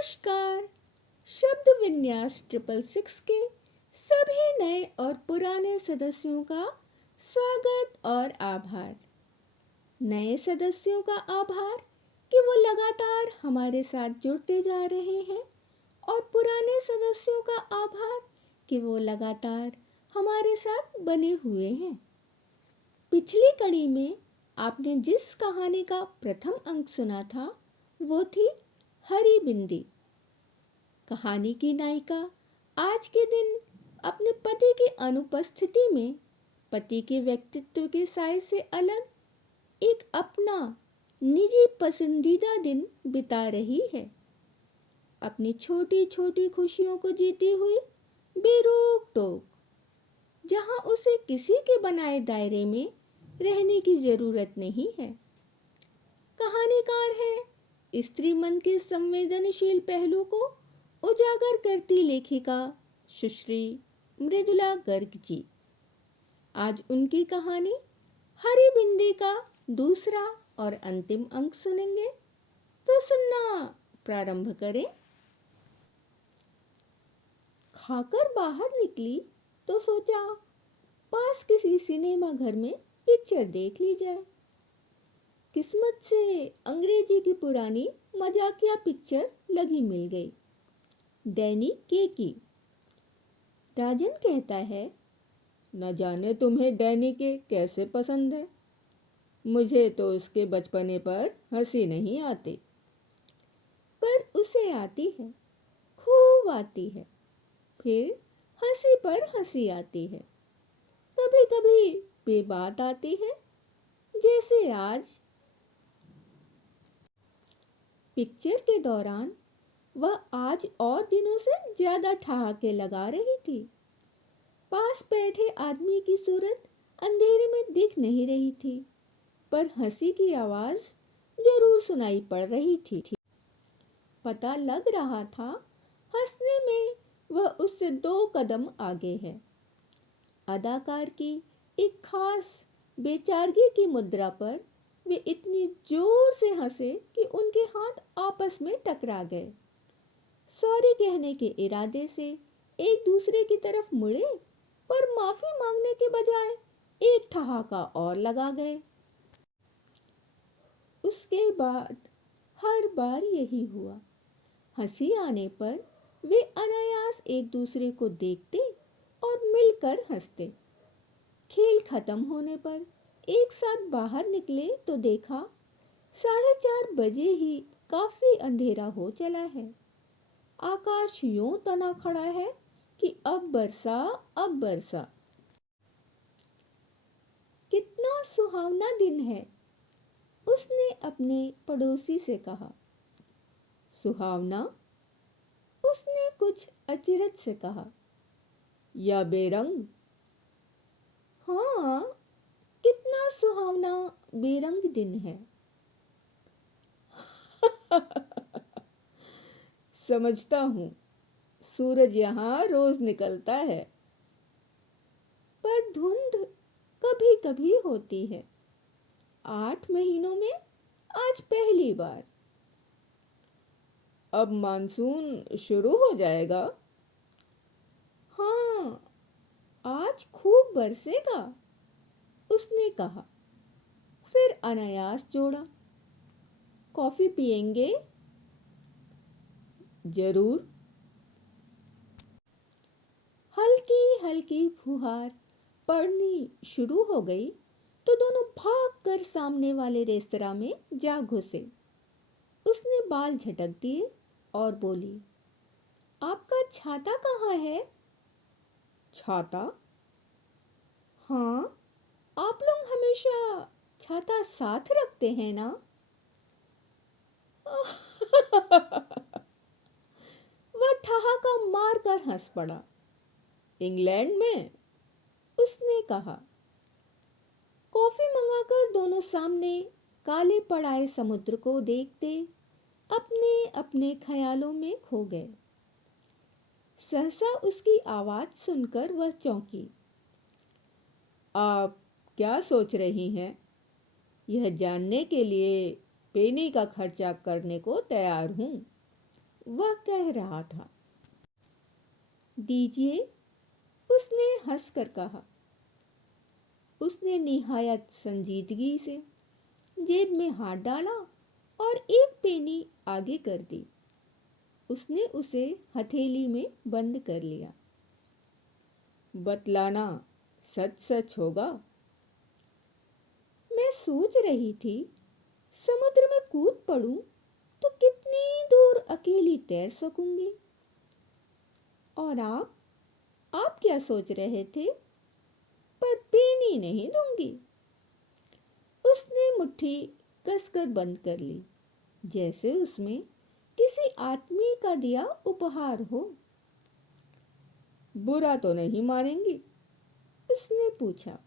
नमस्कार। शब्द विन्यास 666 के सभी नए और पुराने सदस्यों का स्वागत और आभार। नए सदस्यों का आभार कि वो लगातार हमारे साथ जुड़ते जा रहे हैं और पुराने सदस्यों का आभार कि वो लगातार हमारे साथ बने हुए हैं। पिछली कड़ी में आपने जिस कहानी का प्रथम अंक सुना था वो थी हरी बिंदी। कहानी की नायिका आज के दिन अपने पति की अनुपस्थिति में पति के व्यक्तित्व के साय से अलग एक अपना निजी पसंदीदा दिन बिता रही है, अपनी छोटी छोटी खुशियों को जीती हुई बेरोक टोक, जहां उसे किसी के बनाए दायरे में रहने की जरूरत नहीं है। कहानीकार है स्त्री मन के संवेदनशील पहलू को उजागर करती लेखिका सुश्री मृदुला गर्ग जी। आज उनकी कहानी हरी बिंदी का दूसरा और अंतिम अंक सुनेंगे, तो सुनना प्रारंभ करें। खाकर बाहर निकली तो सोचा पास किसी सिनेमा घर में पिक्चर देख ली जाए। किस्मत से अंग्रेजी की पुरानी मजाकिया पिक्चर लगी मिल गई, डैनी के की। राजन कहता है, न जाने तुम्हें डैनी के कैसे पसंद है, मुझे तो उसके बचपने पर हंसी नहीं आती। पर उसे आती है, खूब आती है। फिर हंसी पर हंसी आती है, कभी कभी बेबात आती है, जैसे आज। पिक्चर के दौरान वह आज और दिनों से ज्यादा ठहाके लगा रही थी। पास बैठे आदमी की सूरत अंधेरे में दिख नहीं रही थी, पर हंसी की आवाज जरूर सुनाई पड़ रही थी। पता लग रहा था हंसने में वह उससे 2 कदम आगे है। अदाकार की एक खास बेचारगी की मुद्रा पर वे इतनी जोर से हंसे कि उनके हाथ आपस में टकरा गए। सॉरी कहने के इरादे से एक दूसरे की तरफ मुड़े, पर माफी मांगने के बजाय एक ठहाका और लगा गए। उसके बाद हर बार यही हुआ। हंसी आने पर वे अनायास एक दूसरे को देखते और मिलकर हंसते। खेल खत्म होने पर एक साथ बाहर निकले तो देखा 4:30 बजे ही काफी अंधेरा हो चला है। आकाश यूं तना खड़ा है कि अब बरसा अब बरसा। कितना सुहावना दिन है, उसने अपने पड़ोसी से कहा। सुहावना? उसने कुछ अचरज से कहा। या बेरंग? हाँ, कितना सुहावना बेरंग दिन है। समझता हूँ, सूरज यहाँ रोज निकलता है, पर धुंध कभी कभी होती है। 8 महीनों में आज पहली बार। अब मानसून शुरू हो जाएगा। हाँ, आज खूब बरसेगा, उसने कहा। फिर अनायास जोड़ा, कॉफी पिएंगे? जरूर। हल्की हल्की फुहार पड़नी शुरू हो गई तो दोनों भागकर सामने वाले रेस्तरां में जा घुसे। उसने बाल झटक दिए और बोली, आपका छाता कहाँ है? छाता? हाँ, आप लोग हमेशा छाता साथ रखते हैं ना? वह ठहाका मारकर हंस पड़ा। इंग्लैंड में? उसने कहा। कॉफी मंगाकर दोनों सामने काले पड़ाए समुद्र को देखते अपने अपने ख्यालों में खो गए। सहसा उसकी आवाज सुनकर वह चौंकी। आप क्या सोच रही हैं? यह जानने के लिए पेनी का खर्चा करने को तैयार हूं। वह कह रहा था। दीजिए, उसने हंसकर कहा। उसने निहायत संजीदगी से जेब में हाथ डाला और एक पेनी आगे कर दी। उसने उसे हथेली में बंद कर लिया। बतलाना सच सच होगा? मैं सोच रही थी, समुद्र में कूद पड़ूं तो कितनी दूर अकेली तैर सकूंगी। और आप क्या सोच रहे थे? पर पेनी नहीं दूंगी। उसने मुट्ठी कसकर बंद कर ली, जैसे उसमें किसी आदमी का दिया उपहार हो। बुरा तो नहीं मानेंगी? उसने पूछा।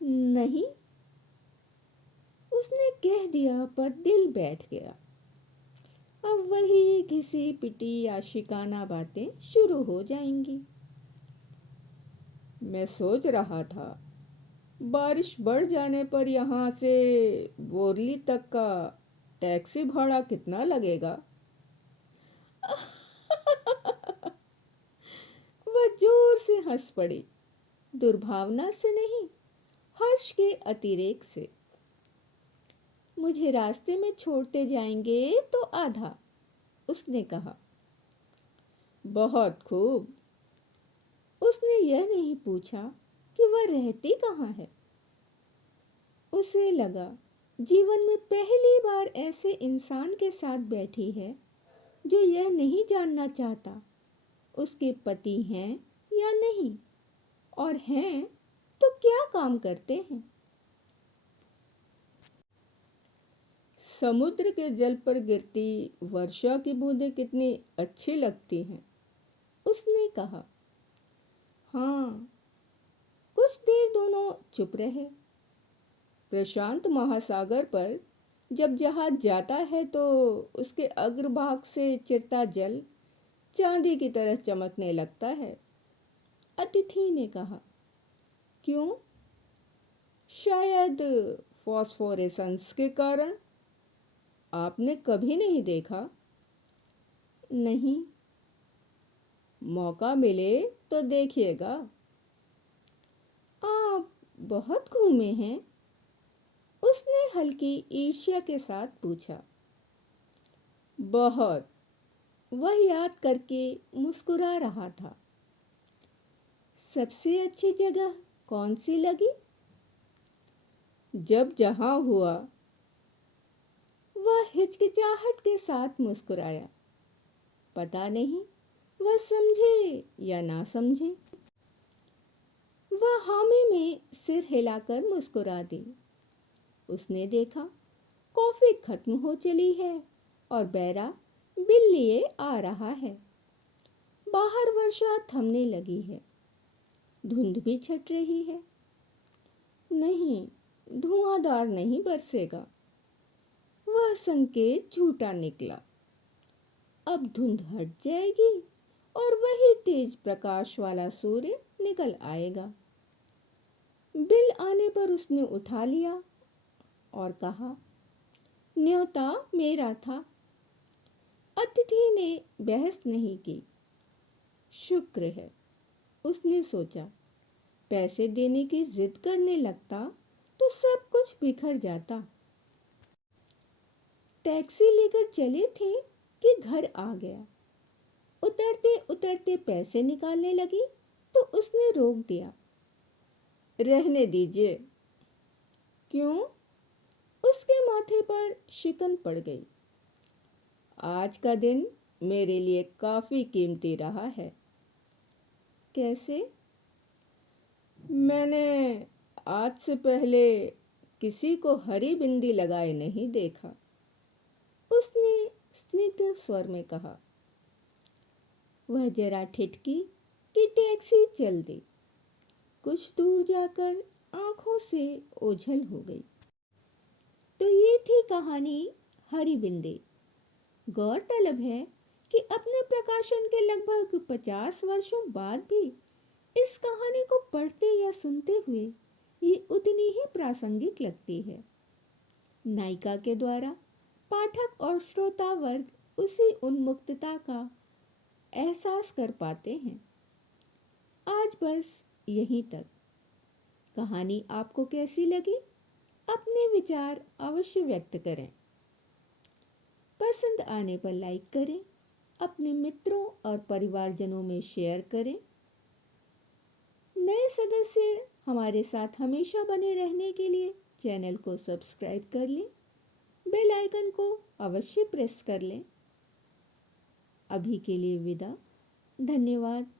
नहीं, उसने कह दिया, पर दिल बैठ गया। अब वही घिसी पिटी आशिकाना बातें शुरू हो जाएंगी। मैं सोच रहा था, बारिश बढ़ जाने पर यहाँ से बोरली तक का टैक्सी भाड़ा कितना लगेगा? वह जोर से हंस पड़ी, दुर्भावना से नहीं, हर्ष के अतिरेक से। मुझे रास्ते में छोड़ते जाएंगे तो आधा, उसने कहा। बहुत खूब। उसने यह नहीं पूछा कि वह रहती कहाँ है। उसे लगा जीवन में पहली बार ऐसे इंसान के साथ बैठी है जो यह नहीं जानना चाहता उसके पति हैं या नहीं, और हैं तो क्या काम करते हैं। समुद्र के जल पर गिरती वर्षा की बूंदें कितनी अच्छी लगती हैं, उसने कहा। हाँ। कुछ देर दोनों चुप रहे। प्रशांत महासागर पर जब जहाज जाता है तो उसके अग्रभाग से चिरता जल चांदी की तरह चमकने लगता है, अतिथि ने कहा। क्यों? शायद फॉस्फोरेसेंस के कारण। आपने कभी नहीं देखा? नहीं। मौका मिले तो देखिएगा। आप बहुत घूमे हैं? उसने हल्की ईर्ष्या के साथ पूछा। बहुत। वह याद करके मुस्कुरा रहा था। सबसे अच्छी जगह कौन सी लगी? जब जहां हुआ। वह हिचकिचाहट के साथ मुस्कुराया। पता नहीं वह समझे या ना समझे। वह हामी में सिर हिलाकर मुस्कुरा दी। उसने देखा कॉफी खत्म हो चली है और बैरा बिल लिए आ रहा है। बाहर वर्षा थमने लगी है। धुंध भी छट रही है। नहीं, धुआंधार नहीं बरसेगा। वह संकेत झूठा निकला। अब धुंध हट जाएगी और वही तेज प्रकाश वाला सूर्य निकल आएगा। बिल आने पर उसने उठा लिया और कहा, न्योता मेरा था। अतिथि ने बहस नहीं की। शुक्र है, उसने सोचा। पैसे देने की जिद करने लगता तो सब कुछ बिखर जाता। टैक्सी लेकर चले थे कि घर आ गया। उतरते उतरते पैसे निकालने लगी तो उसने रोक दिया। रहने दीजिए। क्यों? उसके माथे पर शिकन पड़ गई। आज का दिन मेरे लिए काफी कीमती रहा है। कैसे? मैंने आज से पहले किसी को हरी बिंदी लगाए नहीं देखा, उसने स्निग्ध स्वर में कहा। वह जरा ठिठकी कि टैक्सी चल दी। कुछ दूर जाकर आंखों से ओझल हो गई। तो ये थी कहानी हरी बिंदी। गौरतलब है कि अपने प्रकाशन के लगभग 50 वर्षों बाद भी इस कहानी को पढ़ते या सुनते हुए ये उतनी ही प्रासंगिक लगती है। नायिका के द्वारा पाठक और श्रोता वर्ग उसी उन्मुक्तता का एहसास कर पाते हैं। आज बस यहीं तक। कहानी आपको कैसी लगी? अपने विचार अवश्य व्यक्त करें। पसंद आने पर लाइक करें, अपने मित्रों और परिवारजनों में शेयर करें। नए सदस्य हमारे साथ हमेशा बने रहने के लिए चैनल को सब्सक्राइब कर लें, बेल आइकन को अवश्य प्रेस कर लें। अभी के लिए विदा। धन्यवाद।